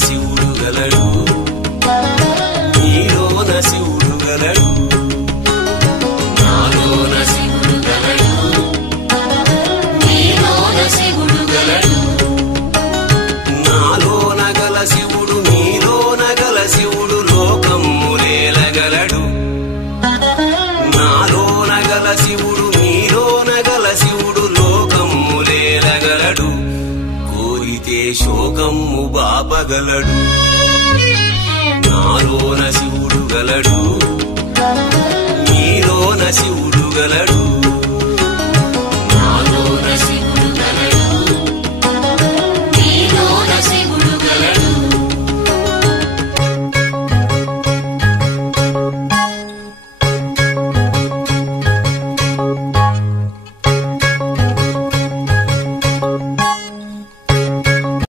శివుడు గలడు నీలోన శివుడు గలడు నాలోన శివుడు గలడు నీలోన శివుడు గలడు నాలోన గల శివుడు నీలోన గల శివుడు లోకములేలగలడు నాలోన గల శివుడు నీలోన గల శివుడు లోకములేలగలడు కోరితే శోకము బాపగలడు నాలోన శివుడు గలడు నీలోన శివుడు గలడు